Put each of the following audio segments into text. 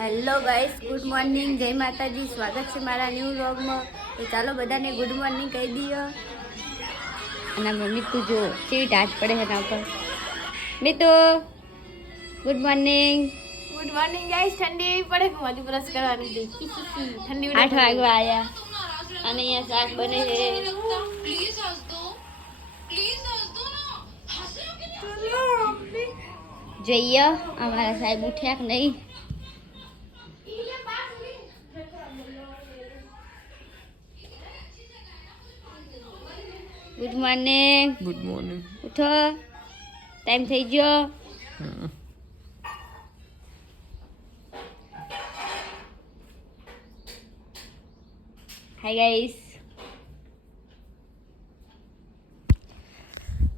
Hello guys, good morning, જય માતાજી. સ્વાગત છે મારા ન્યૂ વ્લોગમાં. તો ચાલો બધાને ગુડ મોર્નિંગ કહી દઈએ. અને મમ્મી તું જો કેવી ટાટ પડે છે એના ઉપર. Mitu good morning. Good morning guys. ઠંડી એવી પડે કે મારી બ્રશ કરવાની હતી. ઠંડી 8 વાગવા આવ્યા અને અહીંયા શાક બને છે. જોઈએ અમારા સાહેબ ઉઠ્યા કે નહીં. Good morning. Good morning. ઉઠો, ટાઈમ થઈ ગયો. Hi guys.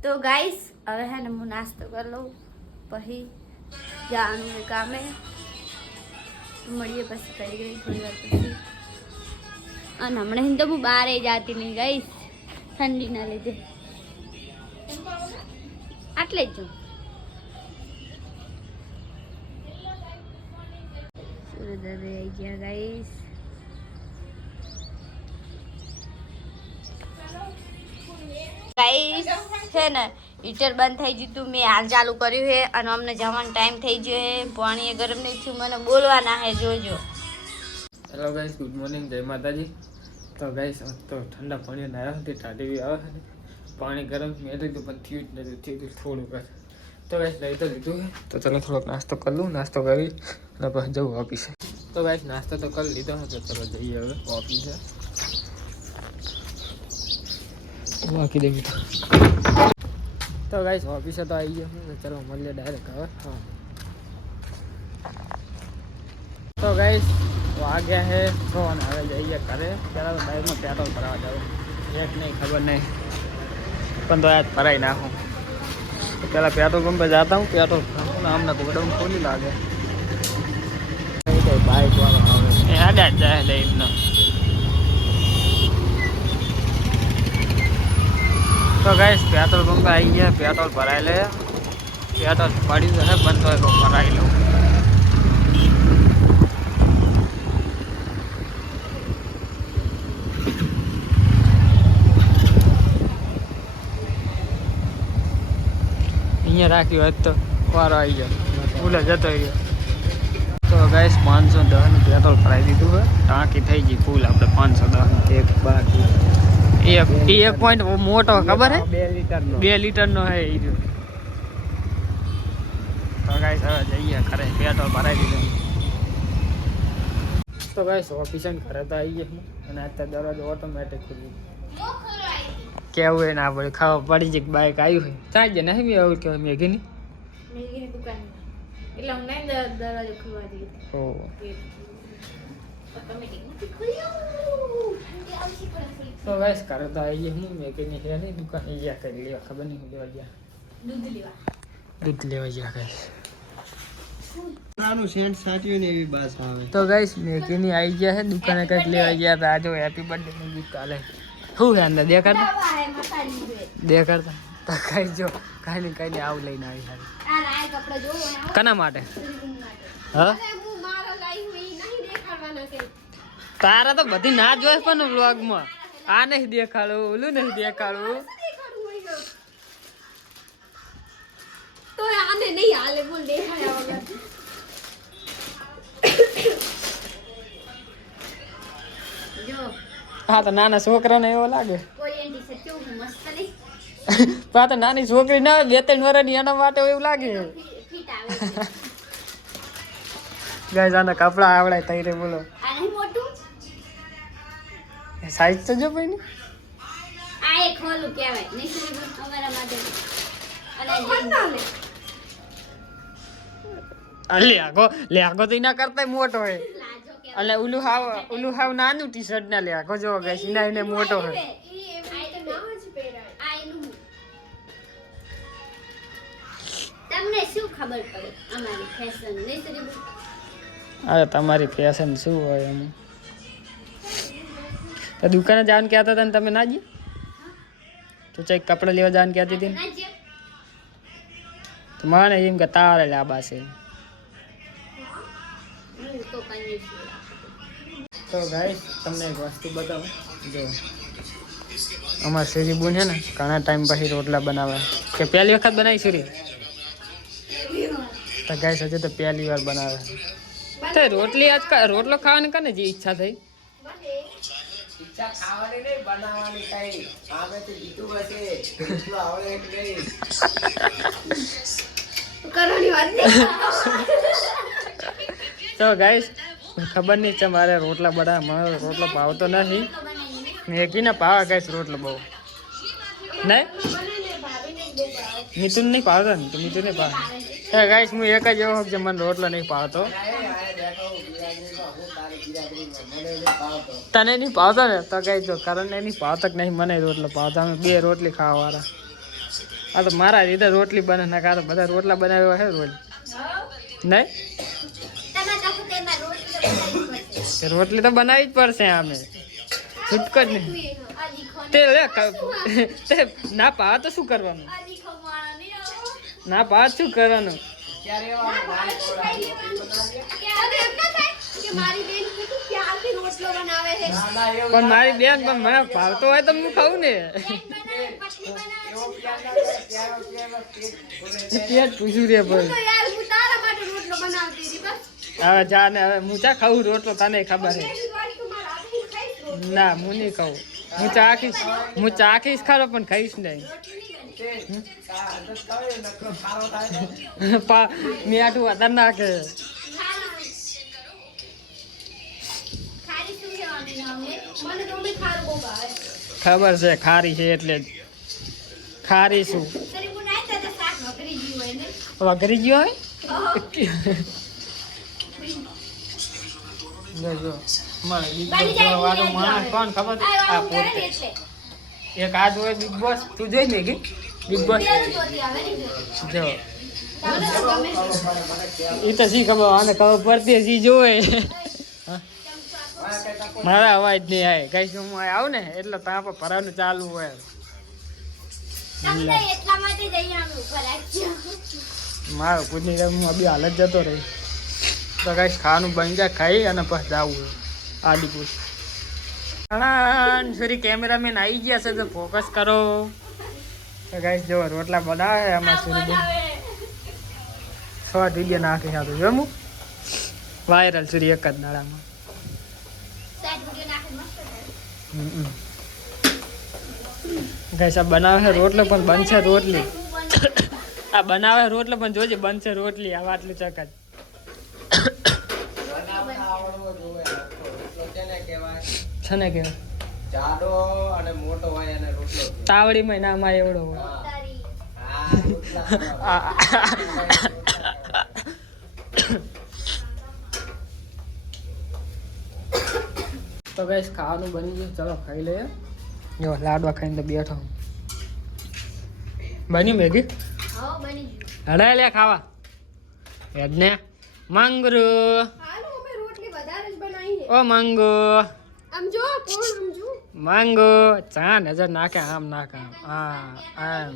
તો ગાઈસ હવે હે ને હું નાસ્તો કરી લઉં, પછી જવાનું છે કામે. મળીએ પછી કરી ગઈ થોડી વાર પછી. અને હમણાં તો હું બહાર જતી નહીં ગાઈસ, ઠંડીના લીધે. આટલે જ સૂરજ આવી ગયા ગાઈસ. ગાઈસ છે ને હીટર બંધ થઈ ગયું હતું, મેં હાલ ચાલુ કર્યું છે અને અમને જવાનો ટાઈમ થઈ ગયો છે. પાણી એ ગરમ નહીં થયું, મને બોલવાના હે જોજો. હેલો ગાઈસ, ગુડ મોર્નિંગ, જય માતાજી. તો ગાઈસ તો ઠંડા પાણી આવ્યા હતી, ટાઢી આવે છે. પાણી ગરમ મેં લીધું પણ થયું જ નથી, થયું થોડુંક. તો ગાઈસ લઈ તો લીધું છે. તો ચલો થોડોક નાસ્તો કરી લઉં, નાસ્તો કરી અને પછી જવું ઓફિસે. તો ગાઈસ નાસ્તો તો કરી લીધો હતો, ચલો જઈએ હવે ઓફિસે. બાકી દે મીઠું. તો ગાઈસ ઓફિસે તો આવી ગયો, ચલો મળીએ ડાયરેક્ટ હવે. હા તો ગાઈસ વાગ્યા છે 6 અને હવે જઈએ ઘરે. પહેલાં તો બાઇકમાં પેટ્રોલ ભરાવા જાવ, એક નહીં ખબર નહીં પણ તો આજ ભરાઈ નાખું. પહેલાં પેટ્રોલ પંપે જતા હું પેટ્રોલ ભરાવું ને આમને તો ગડમ ખોલી લાગે. બાઇક વાળો આવે એ આડા જ જાય લઈને. તો ગાઈસ પેટ્રોલ પંપે આવી ગયા, પેટ્રોલ ભરાઈ લે. પેટ્રોલ પડી જશે બંધ હોય તો ભરાઈ લઉં. અહીંયા રાખ્યું હોત તો વારો આવી ગયો, ભૂલે જતો ગયો. તો ગાઈસ 510 પેટ્રોલ ભરાઈ દીધું હોય, ટાંકી થઈ ગઈ ફૂલ. આપણે 510 એક બાકી એક પોઈન્ટ મોટો ખબર હે 2 લીટરનો હે એ. તો ગાઈસ હવે જઈએ ઘરે, પેટ્રોલ ભરાઈ દીધું. તો ગાઈસ ઓફિસે ઘરે તો આવી ગયા અને અત્યારે દરવાજો ઓટોમેટિક ખુલી. કેવું હોય ના પડે, ખાવા પડી જાય બાઈક આવ્યું હોય ચાલજે. નહીં બી એવું કહેવાય મેઘીની દુકાન એટલે હું નહીં દરવાજો ખોલવા દઈએ. ઓ તો ગાઈસ ઘરે તો આવી ગયા. હું મેઘીની છે નહીં દુકાન ગયા કરી લેવા, ખબર નહીં લેવા ગયા, દૂધ લેવા ગયા ગાઈસ. તો ગાઈસ મેઘીની આવી ગયા છે દુકાને, કંઈક લેવા ગયા હતા. આજો હેપી બર્થડે નું ગીત ચાલે. શું છે અંદર દેખાડતા તો કઈ જો કઈ ને આવું લઈને આવી સારી. કના માટે? હા તારા તો બધી ના જોઈ પણ વ્લોગમાં આ નહીં દેખાડું, ઓલું નહીં દેખાડું. તો આને નહીં હાલે બોલ દેખાડ્યા વગર. જો હા તો નાના છોકરાને એવો લાગે. કોઈ એન્ટી સે કેવું મસ્ત નહીં પા તો નાની છોકરી ના 2-3 વર્ષની એના માટે એવું લાગે. ફિટ આવે ગાઈસ આના કપડા આવડાય તઈ રે બોલો. આ નહીં મોટું સાઈઝ તો જો ભાઈ ની આ એક હોલું કહેવાય નિશ્ચિત અમારા માટે. અને લે આગો તો એના કરતા મોટો હોય. એટલે ઓલું હાવ નાનું ટી શર્ટ ના લે આગો જો ગાઈસ એના એને મોટો હોય. તમને શું ખબર પડે અમારી ફેશન નહીં? અરે તમારી ફેશન શું હોય એમ? તો દુકાને જવાનું કહેતા હતા ને તમે ના ગયા? તો ચાઈ કપડા લેવા જવાનું કહેતી હતી ને? તો મને એમ કે તારે લાંબા છે. તો કંજૂસ તો ગાઈસ તમને એક વસ્તુ બતાવું જો અમાર શ્રી બુન છે ને ઘણા ટાઈમ પછી રોટલા બનાવે કે પહેલી વખત બનાવી શ્રી તો ગાઈસ હજુ તો પહેલી વાર બનાવે તો રોટલી આજ રોટલો ખાવાની કને જે ઈચ્છા થઈ ઈચ્છા ખાવાની નહીં બનાવવાની કઈ આમે તો જીતું હશે એટલું આવડે એટલે નહીં કરવાની વાત નહીં તો ગાઈસ ખબર નહીં છે મારે રોટલા બનાવે મારો રોટલો ભાવતો નથી મેગીને ભાવે ગાઈસ રોટલો બહુ નહીં મિથુન નહીં ભાવતો ને તો મિથુન નહીં ભાવે એ ગાઈસ હું એક જ એવો કે મને રોટલો નહીં ભાવતો તને નહીં ભાવતો ને તો કઈ જો કરણને નહીં ભાવતો કે નહીં મને રોટલો ભાવતો અમે બે રોટલી ખાવાવાળા આ તો મારા રીતે રોટલી બને ના કાં તો બધા રોટલા બનાવ્યા છે રોજ નહીં રોટલી તો બનાવી જ પડશે અમે છૂટકો જ નહીં તે લે તે ના ભાવ તો શું કરવાનું ના ભાવ શું કરવાનું પણ મારી બેન પણ મને ભાવતો હોય તો હું ખાઉં ને પેટ પૂછ્યું રે ભાઈ હવે જા ને હવે હું ચા ખાવું રોટલો તને ખબર છે ના હું નહીં ખાઉં હું ચાખીશ ખરો પણ ખાઈશ નહીં મીઠું વધારે નાખે ખબર છે ખારી છે એટલે જ ખારી શું વઘરી ગયો હોય માણસ કોણ ખબર આ પોતે એક આ જોઈ બિગ બોસ તું જોઈ ને કે બિગ બોસ જો એ તો શી ખબર આને ખબર પડતી શી જોવે મારા અવાજ નહીં આવે કઈ હું આવું ને એટલે ત્યાં પર ભરાવાનું ચાલુ હોય મારો કુદની હું અભી હાલત જતો રહી તો કઈ ખાવાનું બની જાય ખાઈ અને પછી જવું આદિપુર સોરી કેમેરામેન આવી ગયા છે તો ફોકસ કરો તો ગાઈસ જો રોટલા બનાવે આમાં સુરી શોર્ટ વિડીયો નાખી સારું જો હું વાયરલ સુરી એક જ દાડામાં ગાઈસ આ બનાવે છે રોટલો પણ બનશે રોટલી આ બનાવે રોટલો પણ જોજે બનશે રોટલી આ આટલું ચક જ છે ને કેવાય જાડો અને મોટો હોય અને રોટલો તાવડીમાં નામાં એવડો હોય તો ગાઈસ ખાવાનું બની ગયું ચલો ખાઈ લઈએ જો લાડવા ખાઈને તો બેઠો બની મેગી હડાય લે ખાવા હેડ ને માંગરો ઓ માંગો માંગો ચા નજર નાખે આમ નાખે હા આમ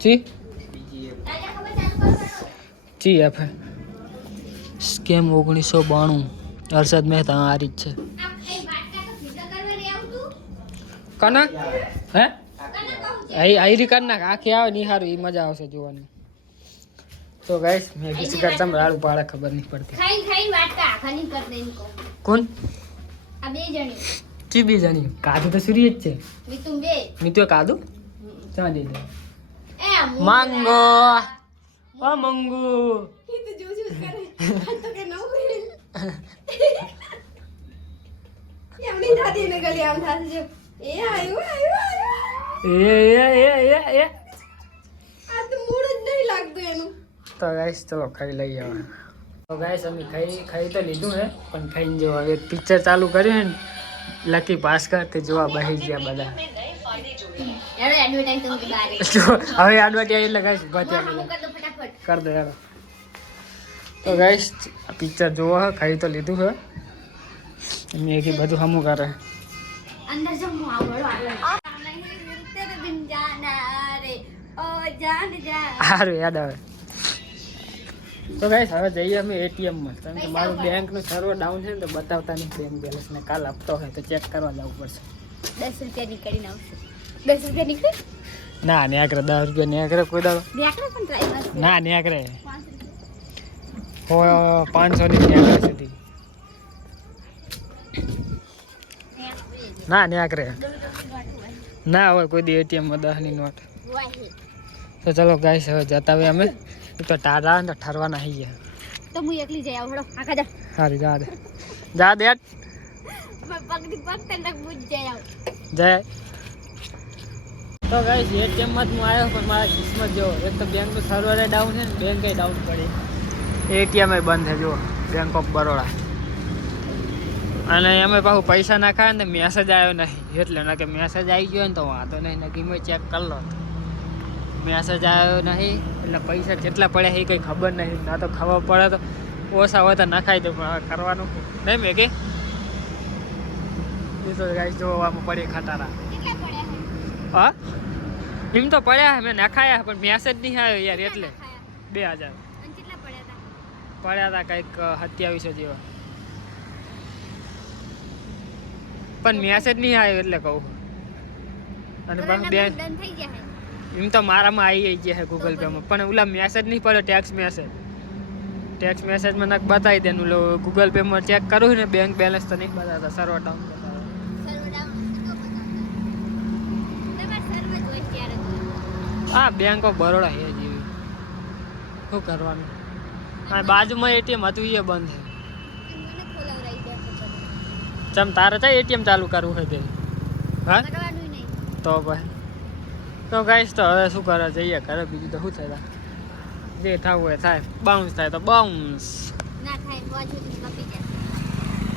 જી જી એફ સ્કેમ 1992 હર્ષદ મહેતા આ રીત છે કના હે આઈ કર નાખ આખી આવે ની સારું એ મજા આવશે જોવાની તો ગાઈસ મેં કિસી કરતા રાડું પાડે ખબર નહીં પડતી ખાઈ વાટકા આખાની કર દેની કો કોણ આ બે જણી જી બે જણી કાધું તો સુરી જ છે મિતુમ બે મિતુ કાધું ચા દે દે એ માંગો ઓ મંગુ ઈ તો જો કરે તો કે નવ એમની દાદી ને ગલી આમ થાશે જો એ આયો એ આ તો મૂડ જ નહીં લાગતું એનું તો ગાઈસ ચલો ખાઈ લઈએ હવે તો ગાઈસ અમે ખાઈ તો લીધું હે પણ ખાઈને જો હવે પિક્ચર ચાલુ કર્યું હે ને લકી ભાસ્કર તે જોવા બેસી ગયા બધા યાર એડવર્ટાઇઝ તો બારે જો હવે એડવર્ટાઇઝ એટલે ગાઈસ બચ્યા કર દો ફટાફટ કર દો યાર તો ગાઈસ પિક્ચર જોવા હે ખાઈ તો લીધું હે મેગી બધું હમું કરે अंदर जब मुहावरो आ रहा है तेरे बिन जाना रे ઓ જાન જા સારું યાદ આવે. તો ગાઈસ હવે જઈએ અમે ATM માં, કારણ કે મારું બેંકનું સર્વર ડાઉન છે ને તો બતાવતા નહીં બેંક બેલેન્સ ને કાલ હપ્તો હોય તો ચેક કરવા જવું પડશે. 10 રૂપિયા નીકળીને આવશે. 10 રૂપિયા નીકળે ના ન્યાકરે 10 રૂપિયા ન્યાકરે કોઈ દાડો નીકળે પણ ટ્રાય મારશે. ના ન્યાકરે 5 રૂપિયા 500 ની ન્યાકરે સુધી ના ન્યાકરે ના હોય કોઈ દી ATM માં 10 ની નોટ. તો ચલો ગાઈસ હવે જતા હવે અમે તો ટાટા ને ઠરવાના આવી ગયા. તો હું એકલી જઈ આવું. હેડો આખા જા સારી જા દે જા દે પગથી પગ તંડક બુજ જઈ આવું. જય. તો ગાઈસ ATM માં હું આવ્યો પણ મારા કિસ્મત જો એક તો બેંકનું સર્વર ડાઉન છે ને બેંક ડાઉન પડી, ATM બંધ છે જો બેંક ઓફ બરોડા. અને અમે પાછું પૈસા નાખાય ને મેસેજ આવ્યો નહીં એટલે ના કે મેસેજ આવી ગયો ને તો વાંધો નહીં ને ગમે ચેક કરી લો. મેસેજ આવ્યો નહીં એટલે પૈસા કેટલા પડ્યા એ કંઈ ખબર નહીં. ના તો ખબર પડે તો ઓછા હોય તો નખાય તો પણ હવે કરવાનું નહીં મેં કે એ તો ગાઈસ જોવામાં પડી ખટારા. કેટલા પડ્યા છે? હા એમ તો પડ્યા મેં નખાયા પણ મેસેજ નહીં આવ્યો યાર એટલે 2000 અને કેટલા પડ્યા હતા? પડ્યા હતા કંઈક 2700 જેવા પણ મેસેજ નહીં આવ્યો એટલે કહું. અને પાછું બે ડન થઈ ગયા છે. એમ તો મારામાં આવી ગયા છે ગૂગલ પેમાં પણ ઓલા મેસેજ નહીં પડ્યો ટેક્સ મેસેજમાં નાખ બતાવી દે. ઓલો ગૂગલ પેમાં ચેક કરું ને બેંક બેલેન્સ તો નહીં બતાવતા, સર્વર ડાઉન બતાવે. સર્વર ડાઉન હશે તો બતાવતા. તમારે સર્વર હોય ત્યારે તો. હા બેંક ઓફ બરોડા એ જેવી શું કરવાનું. હા બાજુમાં ATM હતું એ બંધ છે. મને ખોલાવરાઈ દેશે પછી. ચમ તારે તો ATM ચાલુ કરવું હોય તે હા કરવાનું નહીં. તો ભાઈ તો ગાઈશ તો હવે શું કરે જઈએ ઘરે, બીજું તો શું થાય જે થવું હોય થાય. બાઉન્સ થાય તો બાઉન્સ, ના થાય બાજુ કપી જાય.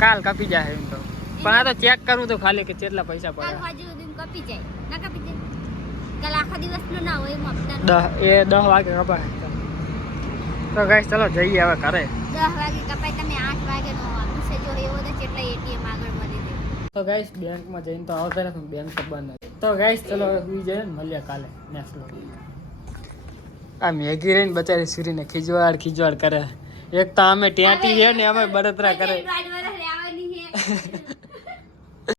કાલ કપી જાય એમ તો. પણ આ તો ચેક કરવું તો ખાલી કે કેટલા પૈસા કાલ પડે. બાજુ કપી જાય. ના કપી જાય. કાલ આખા દિવસનો ના હોય એમ હપ્તા 10 વાગે કપાય. તો ગાઈશ ચલો જઈએ હવે ઘરે. 10 વાગે કપાય તમે 8 વાગે નો આવશે જો એવો તો કેટલા ATM આગળ વધી દે. તો ગાઈશ બેંકમાં જઈને તો આવતા નથી, બેંક તો બંધ હતી. તો ગાઈશ ચલો હવે સુઈ જઈએ ને મળીએ કાલે નેક્સ્ટ વ્લોગ. આ મેગી રહીને બચારી સુરીને ખીજવાડ કરે. એક તો અમે ટ્યાંટી છે ને અમે બળતરા કરે. વાડ વાળા રહેવાની છે.